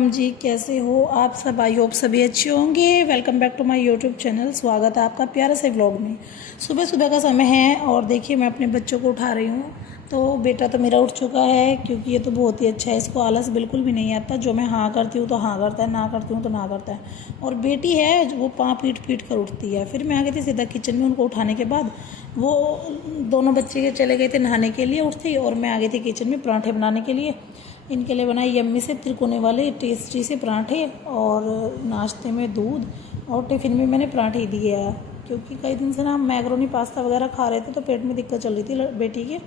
राम जी, कैसे हो आप सब? आई होप सभी अच्छे होंगे। Welcome back to my YouTube channel. स्वागत है आपका प्यारे से व्लॉग में। सुबह सुबह का समय है और देखिए मैं अपने बच्चों को उठा रही हूँ। तो बेटा तो मेरा उठ चुका है क्योंकि ये तो बहुत ही अच्छा है, इसको आलस बिल्कुल भी नहीं आता। जो मैं हाँ करती हूँ तो हाँ करता है, ना करती हूँ तो ना करता है। और बेटी है वो पाँव पीट पीट कर उठती है। फिर मैं आ गई थी सीधा किचन में उनको उठाने के बाद। वो दोनों बच्चे चले गए थे नहाने के लिए उठते ही, और मैं आ गई थी किचन में पराठे बनाने के लिए। इनके लिए बनाए यम्मी से त्रिकोने वाले टेस्टी से पराठे, और नाश्ते में दूध, और टिफ़िन में मैंने पराठे ही दिए हैं क्योंकि कई दिन से ना हम मैक्रोनी पास्ता वगैरह खा रहे थे तो पेट में दिक्कत चल रही थी बेटी के।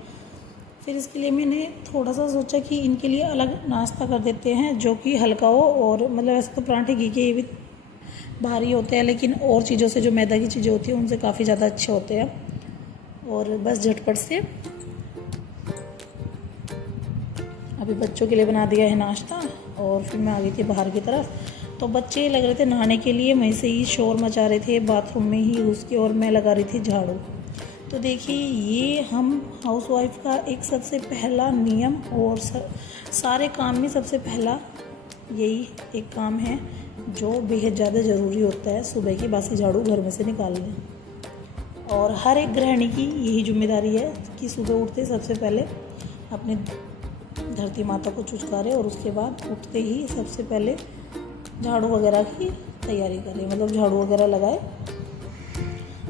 फिर इसके लिए मैंने थोड़ा सा सोचा कि इनके लिए अलग नाश्ता कर देते हैं जो कि हल्का हो। और मतलब ऐसे तो पराठे घी के ये भी भारी होते हैं, लेकिन और चीज़ों से जो मैदा की चीज़ें होती हैं उनसे काफ़ी ज़्यादा अच्छे होते हैं। और बस झटपट से अभी बच्चों के लिए बना दिया है नाश्ता, और फिर मैं आ गई थी बाहर की तरफ। तो बच्चे लग रहे थे नहाने के लिए, वहीं से ही शोर मचा रहे थे बाथरूम में ही उसके, और मैं लगा रही थी झाड़ू। तो देखिए ये हम हाउसवाइफ का एक सबसे पहला नियम, और सारे काम में सबसे पहला यही एक काम है जो बेहद ज़्यादा ज़रूरी होता है, सुबह की बासी झाड़ू घर में से निकालना। और हर एक गृहिणी की यही जिम्मेदारी है कि सुबह उठते सबसे पहले अपने धरती माता को चुचकारे, और उसके बाद उठते ही सबसे पहले झाड़ू वगैरह की तैयारी करें, मतलब झाड़ू वगैरह लगाए।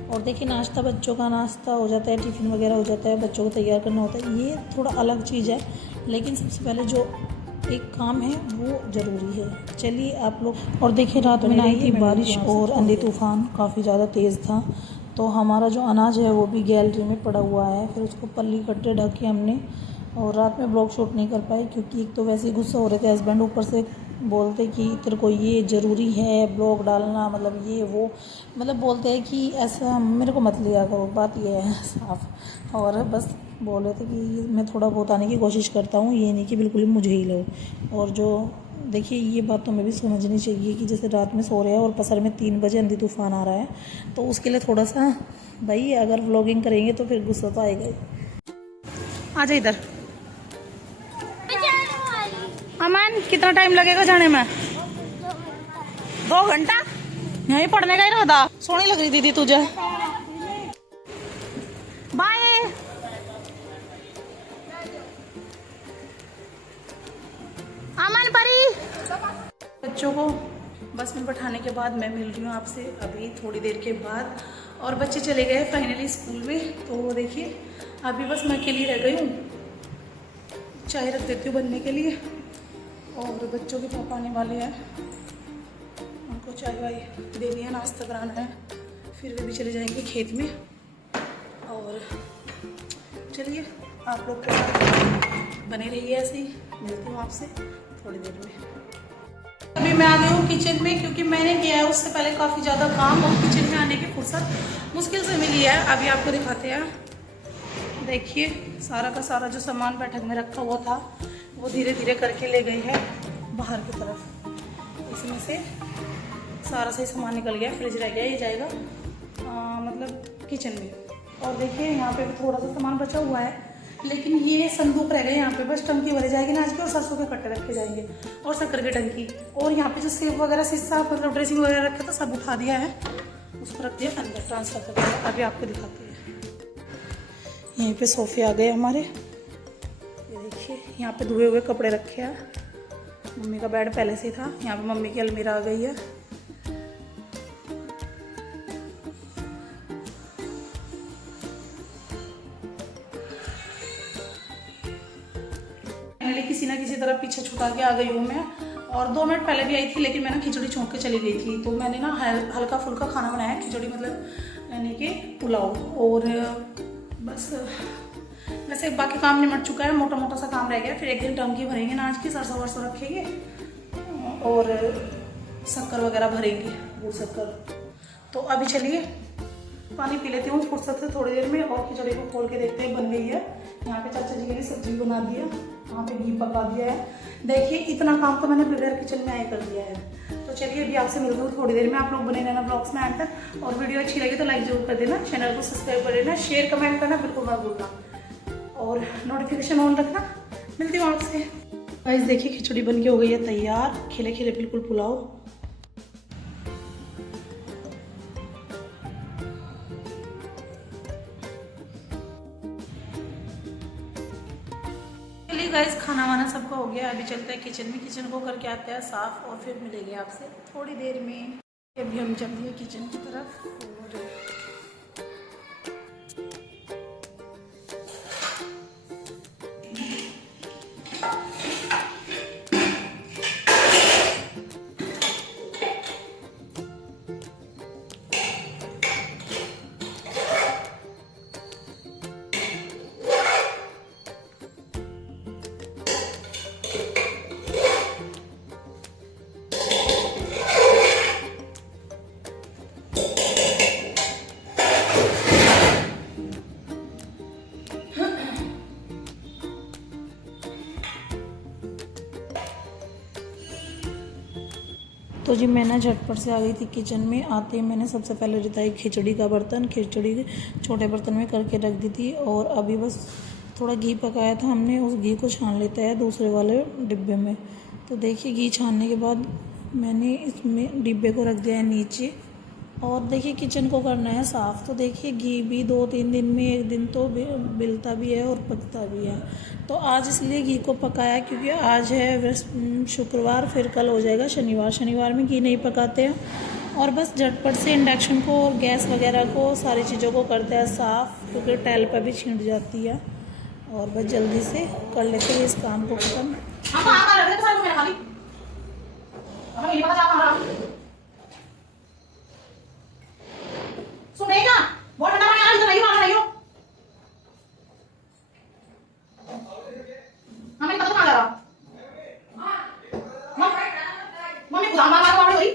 और देखिए नाश्ता, बच्चों का नाश्ता हो जाता है, टिफ़िन वगैरह हो जाता है, बच्चों को तैयार करना होता है। ये थोड़ा अलग चीज़ है, लेकिन सबसे पहले जो एक काम है वो ज़रूरी है। चलिए आप लोग। और देखिए रात में आई थी बारिश और आंधी तूफान काफ़ी ज़्यादा तेज़ था, तो हमारा जो अनाज है वो भी गैलरी में पड़ा हुआ है। फिर उसको पल्ली कट्टे ढक के हमने, और रात में ब्लॉग शूट नहीं कर पाए क्योंकि एक तो वैसे ही गुस्सा हो रहे थे हस्बैंड, ऊपर से बोलते कि तेरे को ये ज़रूरी है ब्लॉग डालना, मतलब ये वो, मतलब बोलते हैं कि ऐसा मेरे को मत लिया करो, बात ये है साफ। और बस बोल रहे थे कि मैं थोड़ा बहुत आने की कोशिश करता हूँ, ये नहीं कि बिल्कुल ही मुझे ही लो। और जो देखिए ये बात तो मैं भी समझनी चाहिए कि जैसे रात में सो रहे हैं और पसर में 3 बजे आंधी तूफान आ रहा है, तो उसके लिए थोड़ा सा भाई अगर व्लॉगिंग करेंगे तो फिर गुस्सा तो आएगा ही। आ जा इधर। अमन कितना टाइम लगेगा जाने में? 2 घंटा? यहीं पढ़ने का ही रहा था। सोनी लग रही दीदी तुझे। बाय। अमन परी। बच्चों को बस में बैठाने के बाद मैं मिल रही हूँ आपसे अभी थोड़ी देर के बाद, और बच्चे चले गए फाइनली स्कूल में। तो देखिए अभी बस मैं अकेली रह गई हूँ। चाय रख देती हूँ बनने के लिए, और बच्चों के पापा आने वाले हैं, उनको चाय वाय देनी है, नाश्ता कराना है, फिर वे भी चले जाएंगे खेत में। और चलिए आप लोग के साथ बने रहिए, ऐसे ही मिलती हूँ आपसे थोड़ी देर में। अभी मैं आ गई हूँ किचन में क्योंकि मैंने किया है उससे पहले काफ़ी ज़्यादा काम, और किचन में आने की फुर्सत मुश्किल से मिली है। अभी आपको दिखाते हैं। देखिए सारा का सारा जो सामान बैठक में रखा हुआ था वो धीरे धीरे करके ले गई है बाहर की तरफ। इसमें से सारा सही सामान निकल गया, फ्रिज रह गया, ये जाएगा मतलब किचन में। और देखिए यहाँ पे भी थोड़ा सा सामान बचा हुआ है, लेकिन ये संदूक रह गए यहाँ पे, बस टंकी भरी जाएगी ना आज की, और सरसों के कट्टे रखे जाएंगे, और शक्कर की टंकी। और यहाँ पे जो सेब वगैरह शीशा मतलब ड्रेसिंग वगैरह रखा था सब उठा दिया है, उसको रख दिया अंदर, ट्रांसफर कर दिया। अभी आपको दिखाते हैं। यहीं पे सोफे आ गए हमारे, ये देखिए यहाँ पे धुए हुए कपड़े रखे हैं। मम्मी का बेड पहले से था, यहाँ पे मम्मी की अलमीरा आ गई है। पहले किसी ना किसी तरह पीछे छुटा के आ गई हूँ मैं, और 2 मिनट पहले भी आई थी, लेकिन मैं ना खिचड़ी छोंक के चली गई थी। तो मैंने ना हल्का फुल्का खाना बनाया, खिचड़ी मतलब यानी कि पुलाव, और बस वैसे बाकी काम निमट चुका है, मोटा मोटा सा काम रह गया। फिर एक दिन टंकी भरेंगे ना आज की, सरसों वरसों रखेंगे, और शक्कर वगैरह भरेंगे, गुड़ शक्कर। तो अभी चलिए पानी पी लेती हूँ फुर्सत से थोड़ी देर में, और खिचड़ी को खोल के देखते हैं बन गई है। यहाँ पे चाचा जी के लिए सब्जी बना दिया, वहाँ पे घी पका दिया है। देखिए इतना काम तो मैंने प्रिपेयर किचन में आए कर दिया है। तो चलिए अभी आपसे मिलती हूँ थोड़ी देर में। आप लोग बने रहना ब्लॉग्स में एंड तक, और वीडियो अच्छी लगी तो लाइक जरूर कर देना, चैनल को सब्सक्राइब कर देना, शेयर कमेंट करना बिल्कुल मत भूलना, और नोटिफिकेशन ऑन रखना। मिलती हूँ आपसे। गाइस देखिए खिचड़ी बन के हो गई है तैयार, खिले खिले बिल्कुल पुलाव। चलिए गाइस खाना वाना सबका हो गया, अभी चलते हैं किचन में, किचन को करके आते हैं साफ और फिर मिलेंगे आपसे थोड़ी देर में। अभी हम चलते हैं किचन की तरफ। और तो जी मैं ना झटपट से आ गई थी किचन में। आते ही मैंने सबसे पहले रिताई खिचड़ी का बर्तन, खिचड़ी छोटे बर्तन में करके रख दी थी। और अभी बस थोड़ा घी पकाया था हमने, उस घी को छान लेते हैं दूसरे वाले डिब्बे में। तो देखिए घी छानने के बाद मैंने इसमें डिब्बे को रख दिया है नीचे। और देखिए किचन को करना है साफ़। तो देखिए घी भी 2-3 दिन में एक दिन तो बिलता भी है और पकता भी है। तो आज इसलिए घी को पकाया क्योंकि आज है शुक्रवार, फिर कल हो जाएगा शनिवार। शनिवार में घी नहीं पकाते हैं। और बस झटपट से इंडक्शन को और गैस वगैरह को सारी चीज़ों को करते हैं साफ़, क्योंकि टैल पर भी छिंट जाती है। और बस जल्दी से कर लेते हैं इस काम को ख़त्म। सुनेगा बहुत ठंडा पानी आ रहा है, इधर नहीं मार रही हो। हमें पता कहां जा रहा। मम्मी खुदा मार मार मार रही।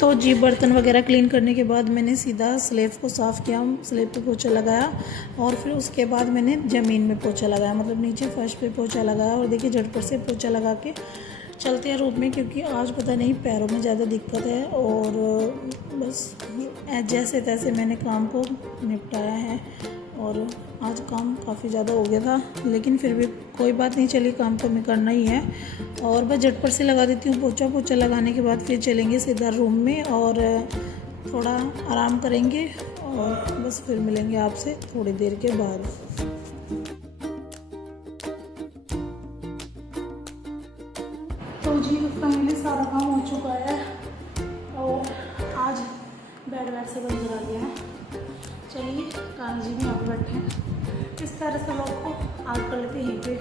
तो जी बर्तन वगैरह क्लीन करने के बाद मैंने सीधा स्लेब को साफ़ किया, स्लेब पे पोछा लगाया और फिर उसके बाद मैंने ज़मीन में पोछा लगाया, मतलब नीचे फर्श पे पोछा लगाया। और देखिए झटपट से पोछा लगा के चलते हैं रूम में, क्योंकि आज पता नहीं पैरों में ज़्यादा दिक्कत है। और बस जैसे तैसे मैंने काम को निपटाया है और आज काम काफ़ी ज़्यादा हो गया था, लेकिन फिर भी कोई बात नहीं, चलिए काम तो हमें करना ही है। और बस झटपट से लगा देती हूँ पोछा। पोछा लगाने के बाद फिर चलेंगे सीधा रूम में और थोड़ा आराम करेंगे और बस फिर मिलेंगे आपसे थोड़ी देर के बाद। तो जी फाइनली सारा काम हो चुका है और आज बेड से बंद करा दिया है। चलिए कान्हा जी भी यहाँ पे बैठे हैं। इस तरह से व्लॉग को आज कर लेते हैं यहीं पे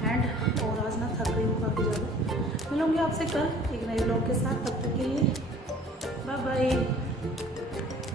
एंड। और आज ना थक रही हूँ काफ़ी ज़्यादा। मिलूँगी आपसे कल एक नए व्लॉग के साथ, तब तक के लिए बाय बाय।